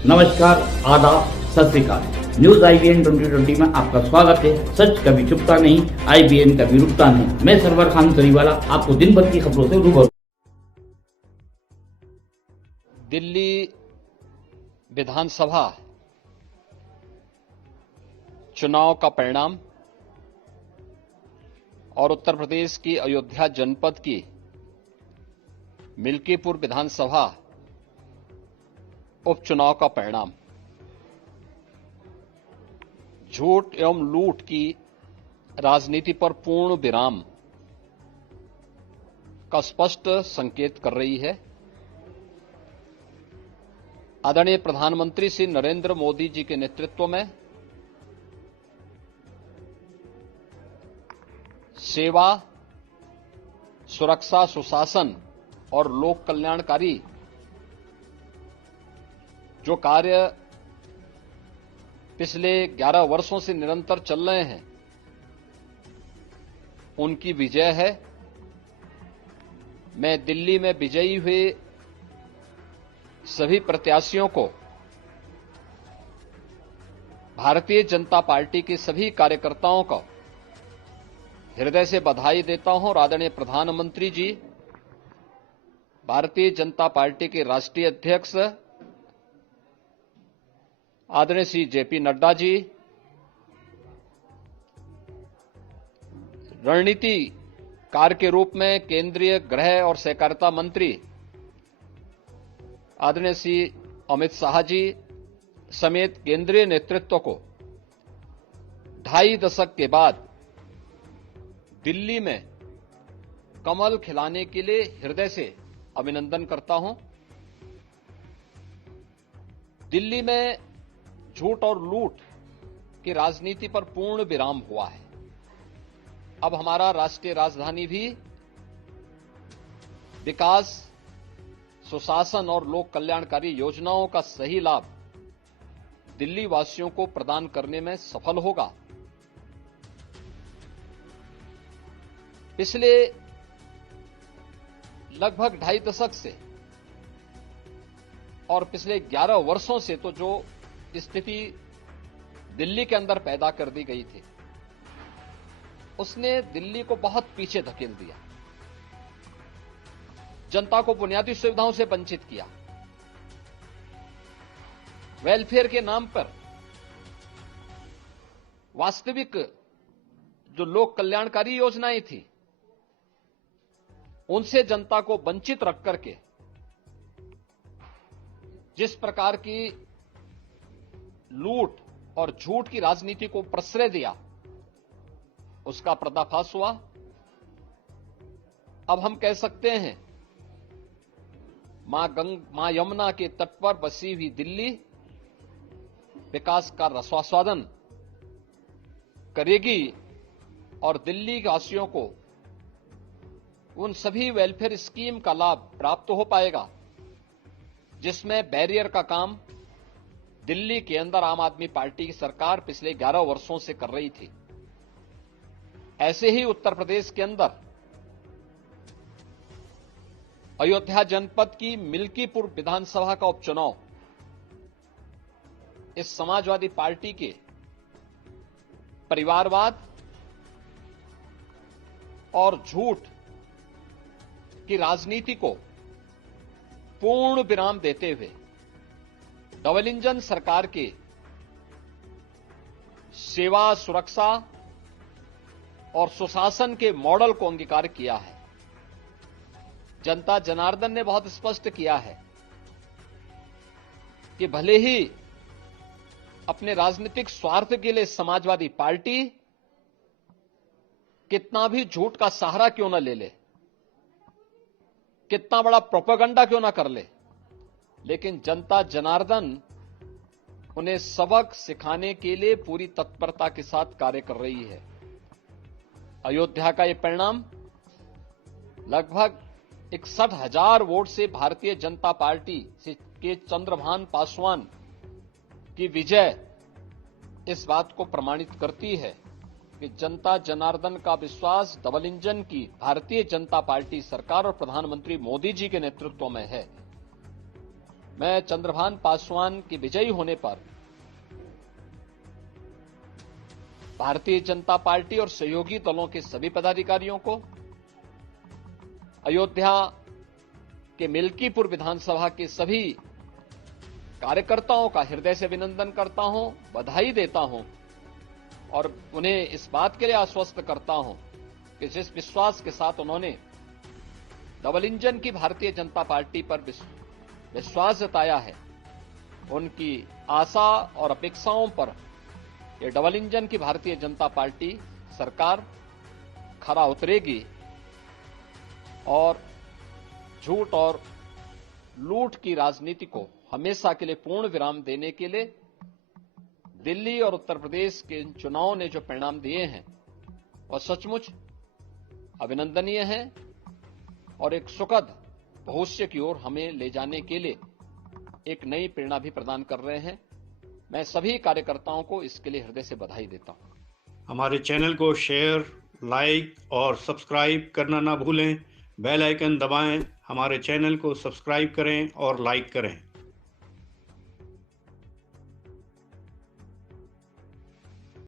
नमस्कार, आदाब, सत श्री अकाल। न्यूज IBN 2020 में आपका स्वागत है। सच कभी छुपता नहीं, IBN कभी रुकता नहीं। मैं सरवर खान तरीवाला आपको दिन भर की खबरों से रूबरू। दिल्ली विधानसभा चुनाव का परिणाम और उत्तर प्रदेश की अयोध्या जनपद की मिल्कीपुर विधानसभा उपचुनाव का परिणाम झूठ एवं लूट की राजनीति पर पूर्ण विराम का स्पष्ट संकेत कर रही है। आदरणीय प्रधानमंत्री श्री नरेंद्र मोदी जी के नेतृत्व में सेवा, सुरक्षा, सुशासन और लोक कल्याणकारी जो कार्य पिछले 11 वर्षों से निरंतर चल रहे हैं, उनकी विजय है। मैं दिल्ली में विजयी हुए सभी प्रत्याशियों को, भारतीय जनता पार्टी के सभी कार्यकर्ताओं को हृदय से बधाई देता हूं और आदरणीय प्रधानमंत्री जी, भारतीय जनता पार्टी के राष्ट्रीय अध्यक्ष आदरणीय श्री JP नड्डा जी, रणनीतिकार के रूप में केंद्रीय गृह और सहकारिता मंत्री आदरणीय श्री अमित शाह जी समेत केंद्रीय नेतृत्व को 2.5 दशक के बाद दिल्ली में कमल खिलाने के लिए हृदय से अभिनंदन करता हूं। दिल्ली में झूठ और लूट की राजनीति पर पूर्ण विराम हुआ है। अब हमारा राष्ट्रीय राजधानी भी विकास, सुशासन और लोक कल्याणकारी योजनाओं का सही लाभ दिल्ली वासियों को प्रदान करने में सफल होगा। पिछले लगभग 2.5 दशक से और पिछले 11 वर्षों से तो जो स्थिति दिल्ली के अंदर पैदा कर दी गई थी, उसने दिल्ली को बहुत पीछे धकेल दिया, जनता को बुनियादी सुविधाओं से वंचित किया, वेलफेयर के नाम पर वास्तविक जो लोक कल्याणकारी योजनाएं थी उनसे जनता को वंचित रख करके जिस प्रकार की लूट और झूठ की राजनीति को प्रश्रय दिया, उसका पर्दाफाश हुआ। अब हम कह सकते हैं मां यमुना के तट पर बसी हुई दिल्ली विकास का रसास्वादन करेगी और दिल्ली वासियों को उन सभी वेलफेयर स्कीम का लाभ प्राप्त हो पाएगा जिसमें बैरियर का काम दिल्ली के अंदर आम आदमी पार्टी की सरकार पिछले 11 वर्षों से कर रही थी। ऐसे ही उत्तर प्रदेश के अंदर अयोध्या जनपद की मिल्कीपुर विधानसभा का उपचुनाव इस समाजवादी पार्टी के परिवारवाद और झूठ की राजनीति को पूर्ण विराम देते हुए डबल इंजन सरकार के सेवा, सुरक्षा और सुशासन के मॉडल को अंगीकार किया है। जनता जनार्दन ने बहुत स्पष्ट किया है कि भले ही अपने राजनीतिक स्वार्थ के लिए समाजवादी पार्टी कितना भी झूठ का सहारा क्यों न ले ले, कितना बड़ा प्रोपेगेंडा क्यों ना कर ले, लेकिन जनता जनार्दन उन्हें सबक सिखाने के लिए पूरी तत्परता के साथ कार्य कर रही है। अयोध्या का यह परिणाम लगभग 61,000 वोट से भारतीय जनता पार्टी के चंद्रभान पासवान की विजय इस बात को प्रमाणित करती है कि जनता जनार्दन का विश्वास डबल इंजन की भारतीय जनता पार्टी सरकार और प्रधानमंत्री मोदी जी के नेतृत्व में है। मैं चंद्रभान पासवान के विजयी होने पर भारतीय जनता पार्टी और सहयोगी दलों के सभी पदाधिकारियों को, अयोध्या के मिल्कीपुर विधानसभा के सभी कार्यकर्ताओं का हृदय से अभिनंदन करता हूं, बधाई देता हूं और उन्हें इस बात के लिए आश्वस्त करता हूं कि जिस विश्वास के साथ उन्होंने डबल इंजन की भारतीय जनता पार्टी पर विश्वास जताया है, उनकी आशा और अपेक्षाओं पर ये डबल इंजन की भारतीय जनता पार्टी सरकार खरा उतरेगी और झूठ और लूट की राजनीति को हमेशा के लिए पूर्ण विराम देने के लिए दिल्ली और उत्तर प्रदेश के इन चुनावों ने जो परिणाम दिए हैं वह सचमुच अभिनंदनीय है और एक सुखद भविष्य की ओर हमें ले जाने के लिए एक नई प्रेरणा भी प्रदान कर रहे हैं। मैं सभी कार्यकर्ताओं को इसके लिए हृदय से बधाई देता हूं। हमारे चैनल को शेयर, लाइक और सब्सक्राइब करना ना भूलें। बेल आइकन दबाएं, हमारे चैनल को सब्सक्राइब करें और लाइक करें।